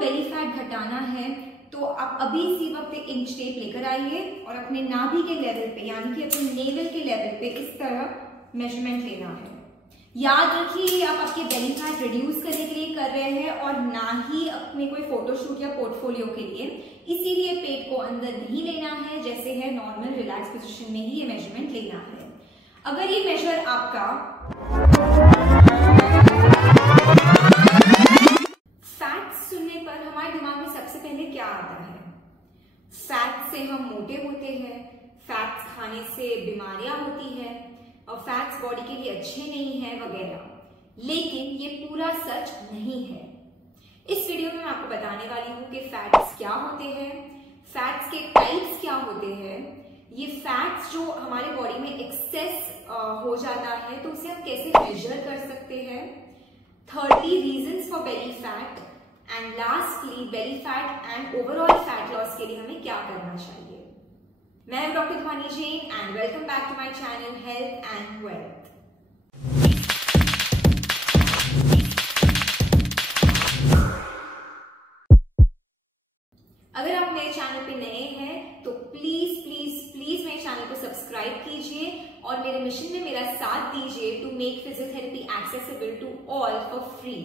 Belly fat घटाना है तो आप अभी इसी वक्त एक इंच टेप लेकर आइए और अपने नाभि के लेवल पे यानी कि अपने नेवल के लेवल पे इस तरह मेजरमेंट लेना है। याद रखिए आप आपके बेली फैट रिड्यूस करने के लिए कर रहे हैं और ना ही अपने कोई फोटोशूट या पोर्टफोलियो के लिए, इसीलिए पेट को अंदर नहीं लेना है, जैसे है नॉर्मल रिलैक्स पोजीशन में ही ये मेजरमेंट लेना है। अगर ये मेजर आपका फैट्स सुनने पर हमारे दिमाग में सबसे पहले क्या आता है? फैट से हम मोटे होते हैं, फैट्स खाने से बीमारियां होती हैं और फैट्स बॉडी के लिए अच्छे नहीं है वगैरह। लेकिन ये पूरा सच नहीं है। इस वीडियो में मैं आपको बताने वाली हूँ कि फैट्स क्या होते हैं, फैट्स के टाइप्स क्या होते हैं, ये फैट्स जो हमारे बॉडी में एक्सेस हो जाता है तो उसे हम कैसे मेजर कर सकते हैं, 30 reasons for belly fat and lastly belly fat and overall fat loss के लिए हमें क्या करना चाहिए। मैं हूं doctor Dhwani Jain and welcome back to my channel health and wealth. अगर आप मेरे चैनल पे नए हैं तो प्लीज प्लीज प्लीज मेरे चैनल को सब्सक्राइब कीजिए और मेरे मिशन में मेरा साथ दीजिए to make physiotherapy accessible to all for free.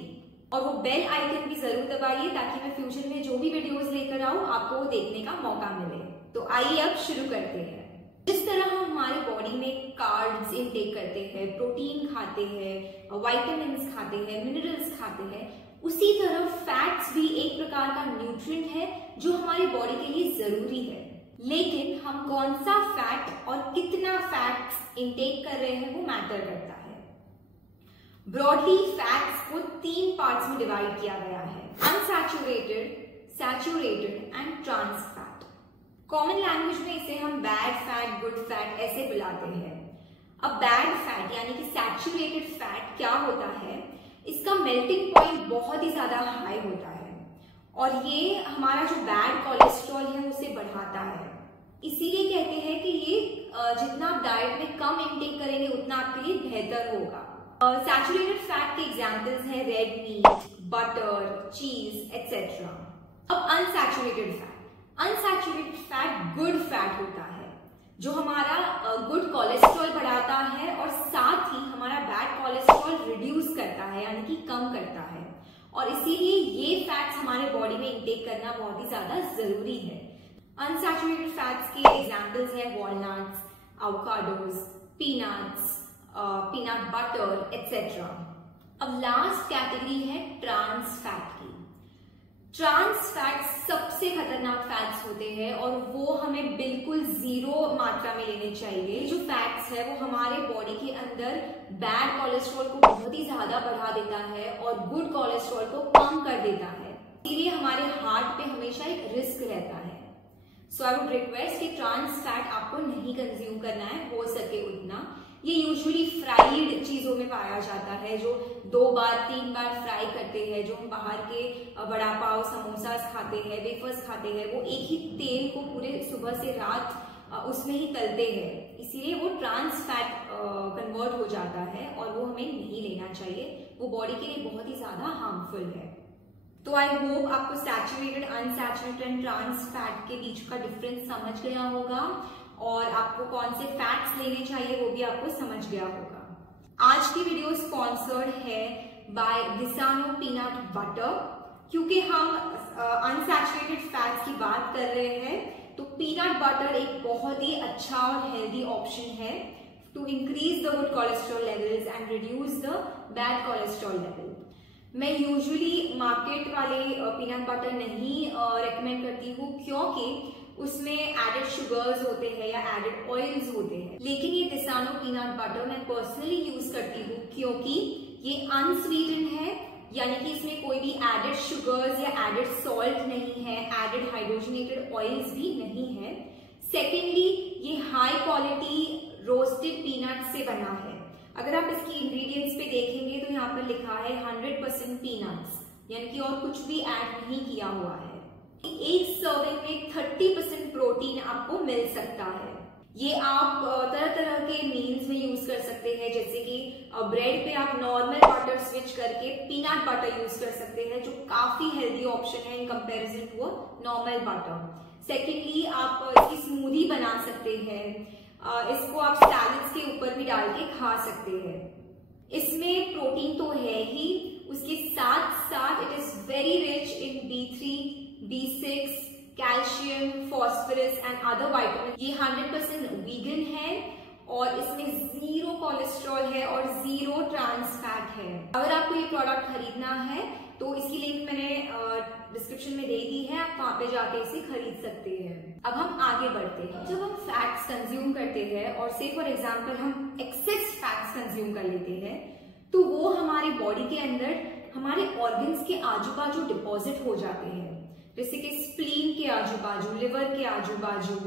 और वो बेल आइकन भी जरूर दबाइए ताकि मैं फ्यूचर में जो भी वीडियोस लेकर आऊं आपको वो देखने का मौका मिले। तो आइए अब शुरू करते हैं। जिस तरह हम हमारे बॉडी में कार्ब्स इनटेक करते हैं, प्रोटीन खाते हैं, विटामिन्स खाते हैं, मिनरल्स खाते हैं, उसी तरह फैट्स भी एक प्रकार का न्यूट्रिएंट है जो हमारी बॉडी के लिए जरूरी है। लेकिन हम कौन सा फैट और कितना फैट्स इनटेक कर रहे हैं वो मैटर करता है। ब्रॉडली फैट्स को 3 पार्ट्स में डिवाइड किया गया है, unsaturated, saturated and trans fat. Common language में इसे हम बैड फैट, गुड फैट ऐसे बुलाते हैं। अब बैड फैट यानी कि सैचुरेटेड फैट क्या होता है? इसका मेल्टिंग पॉइंट बहुत ही ज्यादा हाई होता है और ये हमारा जो बैड कोलेस्ट्रॉल है उसे बढ़ाता है। इसीलिए कहते हैं कि ये जितना आप डाइट में कम इनटेक करेंगे उतना आपके लिए बेहतर होगा। सैचुरेटेड फैट के एग्जांपल्स हैं रेड मीट, बटर, चीज एटसेट्रा। अब अनसैचुरेटेड फैट गुड फैट होता है जो हमारा गुड कोलेस्ट्रॉल बढ़ाता है और साथ ही हमारा बैड कोलेस्ट्रॉल रिड्यूस करता है यानी कि कम करता है और इसीलिए ये फैट्स हमारे बॉडी में इंटेक करना बहुत ही ज्यादा जरूरी है। अनसैचुरेटेड फैट्स के एग्जांपल्स हैं walnuts, avocados, peanuts, peanut butter etcetera. अब लास्ट कैटेगरी है ट्रांस फैट की। ट्रांस फैट सबसे खतरनाक फैट्स होते हैं और वो हमें बिल्कुल जीरो मात्रा में लेने चाहिए। जो फैट्स है वो हमारे बॉडी के अंदर बैड कोलेस्ट्रॉल को बहुत ही ज्यादा बढ़ा देता है और गुड कोलेस्ट्रॉल को कम कर देता है, इसलिए हमारे हार्ट पे हमेशा एक रिस्क रहता है। सो आई वुड रिक्वेस्ट कि ट्रांस फैट आपको नहीं कंज्यूम करना है, हो सके उतना। ये यूजुअली फ्राइड चीजों में पाया जाता है जो 2 बार 3 बार फ्राई करते हैं, जो हम बाहर के वड़ा पाव, समोसा खाते हैं, वेफर्स खाते हैं, वो एक ही तेल को पूरे सुबह से रात उसमें ही तलते हैं, इसीलिए वो ट्रांस फैट कन्वर्ट हो जाता है और वो हमें नहीं लेना चाहिए, वो बॉडी के लिए बहुत ही ज्यादा हार्मफुल है। तो आई होप आपको saturated, unsaturated and trans fat के बीच का डिफरेंस समझ गया होगा और आपको कौन से फैट्स लेने चाहिए वो भी आपको समझ गया होगा। आज की वीडियो स्पॉन्सर्ड है बाय डिसानो पीनट बटर। क्योंकि हम अनसैचुरेटेड फैट्स की बात कर रहे हैं तो पीनट बटर एक बहुत ही अच्छा और हेल्दी ऑप्शन है to increase the good cholesterol levels and reduce the bad cholesterol level. मैं यूजुअली मार्केट वाले पीनट बटर नहीं रेकमेंड करती हूँ क्योंकि उसमें एडेड शुगर्स होते हैं या एडेड ऑयल्स होते हैं, लेकिन ये डिसानो पीनट बटर मैं पर्सनली यूज करती हूँ क्योंकि ये अनस्वीटेंड है, यानी कि इसमें कोई भी एडेड शुगर्स या एडेड सॉल्ट नहीं है, एडेड हाइड्रोजनेटेड ऑयल्स भी नहीं है। सेकेंडली ये हाई क्वालिटी रोस्टेड पीनट से बना है। अगर आप इसकी इंग्रेडिएंट्स पे देखेंगे तो यहाँ पर लिखा है 100% पीनट्स, यानी कि और कुछ भी ऐड नहीं किया हुआ है। एक सर्विंग में 30% प्रोटीन आपको मिल सकता है। ये आप तरह तरह के मील्स में यूज कर सकते हैं, जैसे कि ब्रेड पे आप नॉर्मल बटर स्विच करके पीनट बटर यूज कर सकते हैं, जो काफी हेल्दी ऑप्शन है in comparison to normal butter. Secondly आप इसकी स्मूदी बना सकते हैं, इसको आप सैलड्स के ऊपर भी डाल के खा सकते हैं। इसमें प्रोटीन तो है ही, उसके साथ साथ it is very rich in B3, B6, calcium, phosphorus and other vitamin. ये 100% वीगन है और इसमें 0 कोलेस्ट्रॉल है और 0 ट्रांस फैट है। अगर आपको ये प्रोडक्ट खरीदना है तो इसकी लिंक मैंने डिस्क्रिप्शन में दे दी है, आप वहां पे जाके इसे खरीद सकते हैं। अब हम आगे बढ़ते हैं। जब हम फैट्स कंज्यूम करते हैं और से फॉर एग्जांपल हम एक्सेस फैट्स कंज्यूम कर लेते हैं, तो वो हमारे बॉडी के अंदर हमारे ऑर्गन्स के आजू बाजू डिपॉजिट हो जाते हैं, जैसे कि स्प्लीन के आजू बाजू, लिवर के आजू बाजू,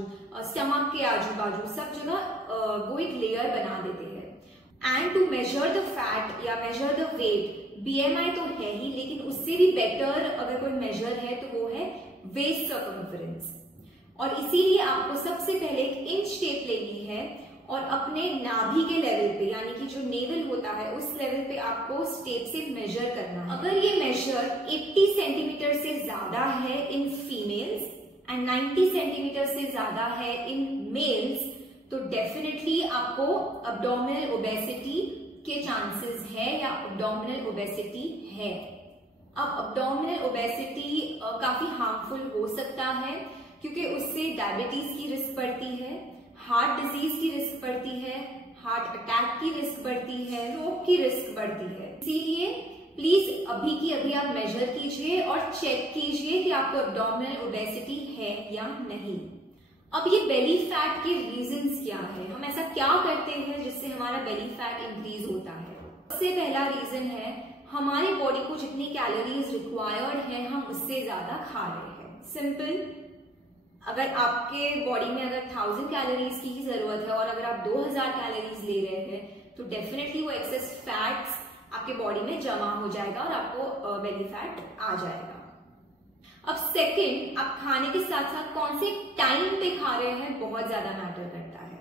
स्टमक के आजू बाजू, सब जगह वो एक लेयर बना देते हैं। And to measure the fat या मेजर द वेट, BMI तो है ही, लेकिन उससे भी बेटर अगर कोई मेजर है तो वो है वेस्ट सर्कमफरेंस। और इसीलिए आपको सबसे पहले एक इंच टेप लेनी है और अपने नाभि के लेवल पे, यानी कि जो नेवल होता है उस लेवल पे आपको स्टेप से मेजर करना है। अगर ये मेजर 80 सेंटीमीटर से ज्यादा है इन फीमेल्स एंड 90 सेंटीमीटर से ज्यादा है इन मेल्स, तो डेफिनेटली आपको अब्डोमिनल ओबेसिटी के चांसेस है या अब्डोमिनल ओबेसिटी है। अब अब्डोमिनल ओबेसिटी काफी हार्मफुल हो सकता है, क्योंकि उससे डायबिटीज की रिस्क बढ़ती है, हार्ट डिजीज की रिस्क बढ़ती है, हार्ट अटैक की रिस्क बढ़ती है, रोग की रिस्क बढ़ती है। इसीलिए प्लीज अभी की अभी आप मेजर कीजिए और चेक कीजिए कि आपको अब्डोमिनल ओबेसिटी है या नहीं। अब ये बेली फैट के रीजंस क्या है, हम ऐसा क्या करते हैं जिससे हमारा बेली फैट इंक्रीज होता है। सबसे पहला रीजन है हमारी बॉडी को जितनी कैलोरीज रिक्वायर्ड है हम उससे ज्यादा खा रहे हैं। सिंपल, अगर आपके बॉडी में अगर 1000 कैलोरीज की ही जरूरत है और अगर आप 2000 कैलोरीज ले रहे हैं तो डेफिनेटली वो एक्सेस फैट्स आपके बॉडी में जमा हो जाएगा और आपको बेली फैट आ जाएगा। अब सेकंड, आप खाने के साथ साथ कौन से टाइम पे खा रहे हैं बहुत ज्यादा मैटर करता है।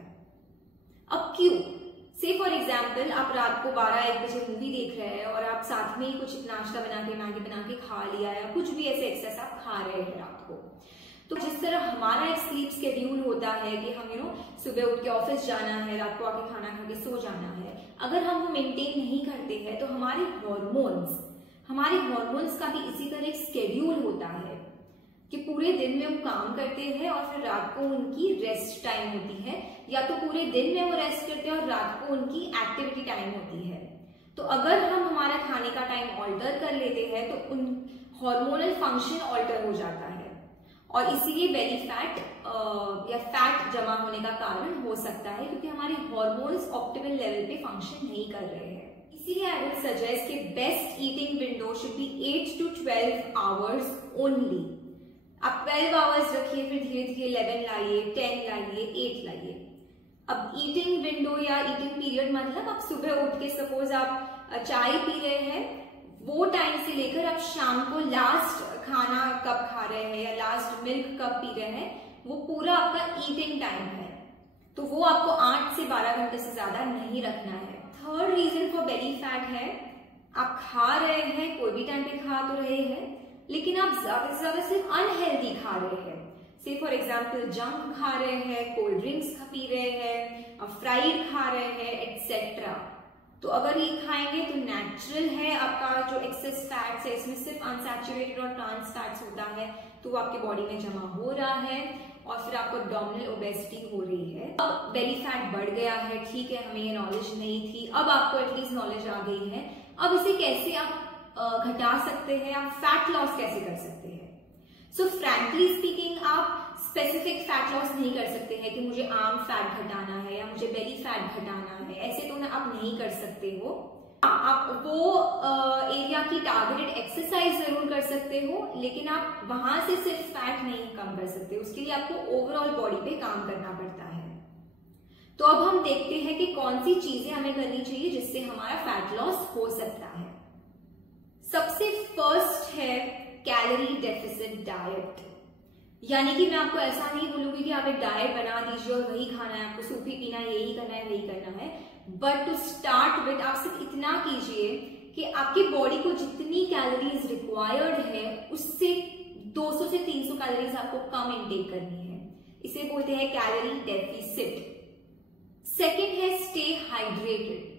अब क्यों? से फॉर एग्जाम्पल आप रात को 12-1 बजे मूवी देख रहे हैं और आप साथ में ही कुछ नाश्ता बना के, मैगी बना के खा लिया या कुछ भी ऐसे एक्सेस आप खा रहे हैं रात को, तो जिस तरह हमारा एक स्लीप स्केड्यूल होता है कि हम सुबह उठ के ऑफिस जाना है, रात को आके खाना खा के सो जाना है, अगर हम वो मेंटेन नहीं करते हैं तो हमारे हॉर्मोन्स का भी इसी तरह एक स्केड्यूल होता है कि पूरे दिन में वो काम करते हैं और फिर रात को उनकी रेस्ट टाइम होती है, या तो पूरे दिन में वो रेस्ट करते हैं और रात को उनकी एक्टिविटी टाइम होती है। तो अगर हम हमारा खाने का टाइम ऑल्टर कर लेते हैं तो उन हार्मोनल फंक्शन ऑल्टर हो जाता है और इसीलिए बेली फैट या फैट जमा होने का कारण हो सकता है, क्योंकि हमारे हार्मोन्स ऑप्टिमल लेवल पे फंक्शन नहीं कर रहे हैं। इसीलिए आई वुड सजेस्ट कि best eating window should be 8 to 12 hours only. आप 12 आवर्स रखिए, फिर धीरे धीरे 11 लाइए, 10 लाइए, 8 लाइए। अब ईटिंग विंडो या ईटिंग पीरियड मतलब आप सुबह उठ के सपोज आप चाय पी रहे हैं, वो टाइम से लेकर आप शाम को लास्ट खाना कब खा रहे हैं या लास्ट मिल्क कब पी रहे हैं, वो पूरा आपका ईटिंग टाइम है। तो वो आपको 8 से 12 घंटे से ज्यादा नहीं रखना है। Third reason for belly fat है आप खा रहे हैं, कोई भी टाइम पे खा तो रहे हैं, लेकिन आप ज्यादा से ज्यादा सिर्फ अनहेल्दी खा रहे हैं। से फॉर एग्जाम्पल जंक खा रहे हैं, कोल्ड ड्रिंक्स पी रहे हैं, फ्राइड खा रहे हैं, एटसेट्रा। तो अगर ये खाएंगे तो नेचुरल है आपका जो एक्सेस फैट्स है इसमें सिर्फ अनसैचुरेटेड और ट्रांस फैट्स होता है, तो वो आपके बॉडी में जमा हो रहा है और फिर आपको अब्डोमिनल ओबेसिटी हो रही है। अब बेली फैट बढ़ गया है, ठीक है, हमें ये नॉलेज नहीं थी, अब आपको एटलीस्ट नॉलेज आ गई है। अब इसे कैसे आप घटा सकते हैं, आप फैट लॉस कैसे कर सकते हैं। सो फ्रैंकली स्पीकिंग आप स्पेसिफिक फैट लॉस नहीं कर सकते हैं कि मुझे आर्म फैट घटाना है या मुझे बेली फैट घटाना है, ऐसे तो आप नहीं कर सकते हो। आप वो एरिया की टारगेटेड एक्सरसाइज जरूर कर सकते हो, लेकिन आप वहां से सिर्फ फैट नहीं कम कर सकते, उसके लिए आपको ओवरऑल बॉडी पे काम करना पड़ता है। तो अब हम देखते हैं कि कौन सी चीजें हमें करनी चाहिए जिससे हमारा फैट लॉस हो सकता है। सबसे फर्स्ट है कैलोरी डेफिसिट डाइट। यानी कि मैं आपको ऐसा नहीं बोलूंगी कि आप एक डाइट बना दीजिए और वही खाना है, आपको सूप ही पीना है, यही करना है, वही करना है। बट टू स्टार्ट विद आप सिर्फ इतना कीजिए कि आपकी बॉडी को जितनी कैलोरीज रिक्वायर्ड है उससे 200 से 300 कैलोरीज आपको कम इनटेक करनी है। इसे बोलते हैं कैलोरी डेफिसिट। सेकेंड है स्टे हाइड्रेटेड।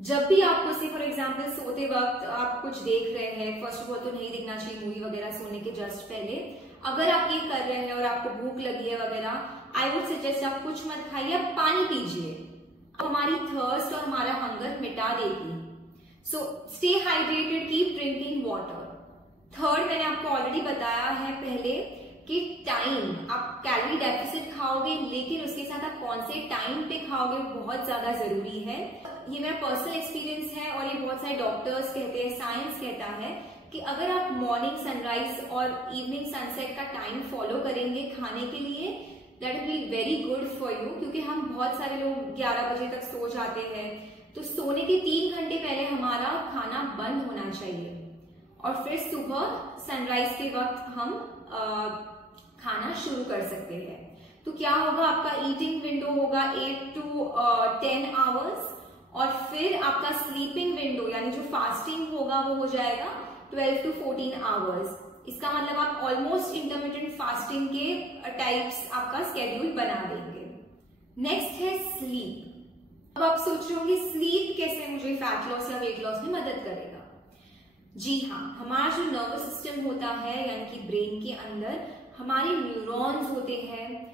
जब भी आपको से फॉर एग्जाम्पल सोते वक्त आप कुछ देख रहे हैं, फर्स्ट ऑफ ऑल तो नहीं देखना चाहिए मूवी वगैरह सोने के जस्ट पहले। अगर आप ये कर रहे हैं और आपको भूख लगी है वगैरह, आई वुड सजेस्ट आप कुछ मत खाइए, आप पानी पीजिए, हमारी थर्स्ट और हमारा हंगर मिटा देगी। So stay hydrated, keep drinking water. Third मैंने आपको ऑलरेडी बताया है पहले कि टाइम, आप कैलोरी डेफिसिट खाओगे लेकिन उसके साथ आप कौन से टाइम पे खाओगे बहुत ज्यादा जरूरी है। ये मेरा पर्सनल एक्सपीरियंस है और ये बहुत सारे डॉक्टर्स कहते हैं, साइंस कहता है कि अगर आप मॉर्निंग सनराइज और इवनिंग सनसेट का टाइम फॉलो करेंगे खाने के लिए, that will be very good for you. क्योंकि हम बहुत सारे लोग 11 बजे तक सो जाते हैं, तो सोने के 3 घंटे पहले हमारा खाना बंद होना चाहिए और फिर सुबह सनराइज के वक्त हम खाना शुरू कर सकते हैं। तो क्या होगा, आपका ईटिंग विंडो होगा 8 to 10 आवर्स और फिर आपका स्लीपिंग विंडो यानी जो फास्टिंग होगा वो हो जाएगा 12 to 14 आवर्स। इसका मतलब आप ऑलमोस्ट इंटरमिटेंट फास्टिंग के टाइप्स आपका स्केड्यूल बना देंगे। नेक्स्ट है स्लीप। अब आप सोच रहे होंगे स्लीप कैसे मुझे फैट लॉस या वेट लॉस में मदद करेगा। जी हाँ, हमारा जो नर्वस सिस्टम होता है यानी कि ब्रेन के अंदर हमारे न्यूरॉन्स होते हैं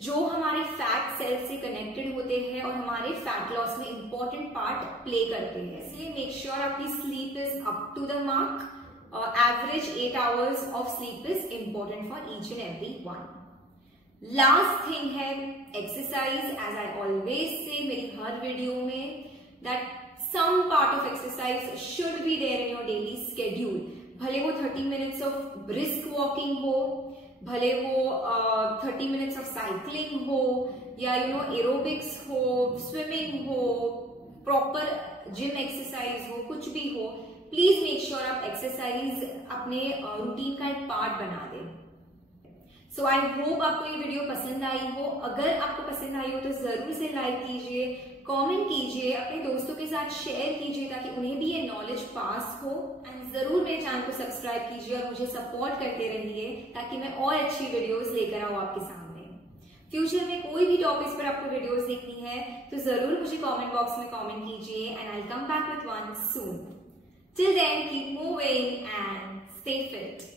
जो हमारे फैट सेल से कनेक्टेड होते हैं और हमारे फैट लॉस में इंपॉर्टेंट पार्ट प्ले करते हैं। इसलिए मेक श्योर आपकी sleep is up to the mark. Average 8 hours of sleep is important for each and every one. Last thing है exercise. As I always say मेरी हर video में, that some part of exercise should be there in your daily schedule. भले वो 30 minutes of brisk walking हो, भले वो 30 minutes of cycling हो, या एरोबिक्स हो, स्विमिंग हो, प्रॉपर जिम एक्सरसाइज हो, कुछ भी हो, प्लीज मेक श्योर आप एक्सरसाइज अपने रूटीन का एक पार्ट बना दें। सो आई होप आपको ये वीडियो पसंद आई हो। अगर आपको पसंद आई हो तो जरूर से लाइक कीजिए, कमेंट कीजिए, अपने दोस्तों के साथ शेयर कीजिए ताकि उन्हें भी ये नॉलेज पास हो। एंड जरूर मेरे चैनल को सब्सक्राइब कीजिए और मुझे सपोर्ट करते रहिए ताकि मैं और अच्छी वीडियोस लेकर आऊं आपके सामने। फ्यूचर में कोई भी टॉपिक्स पर आपको वीडियोस देखनी है तो जरूर मुझे कमेंट बॉक्स में कमेंट कीजिए and I will come back with one soon. Till then keep moving and stay fit.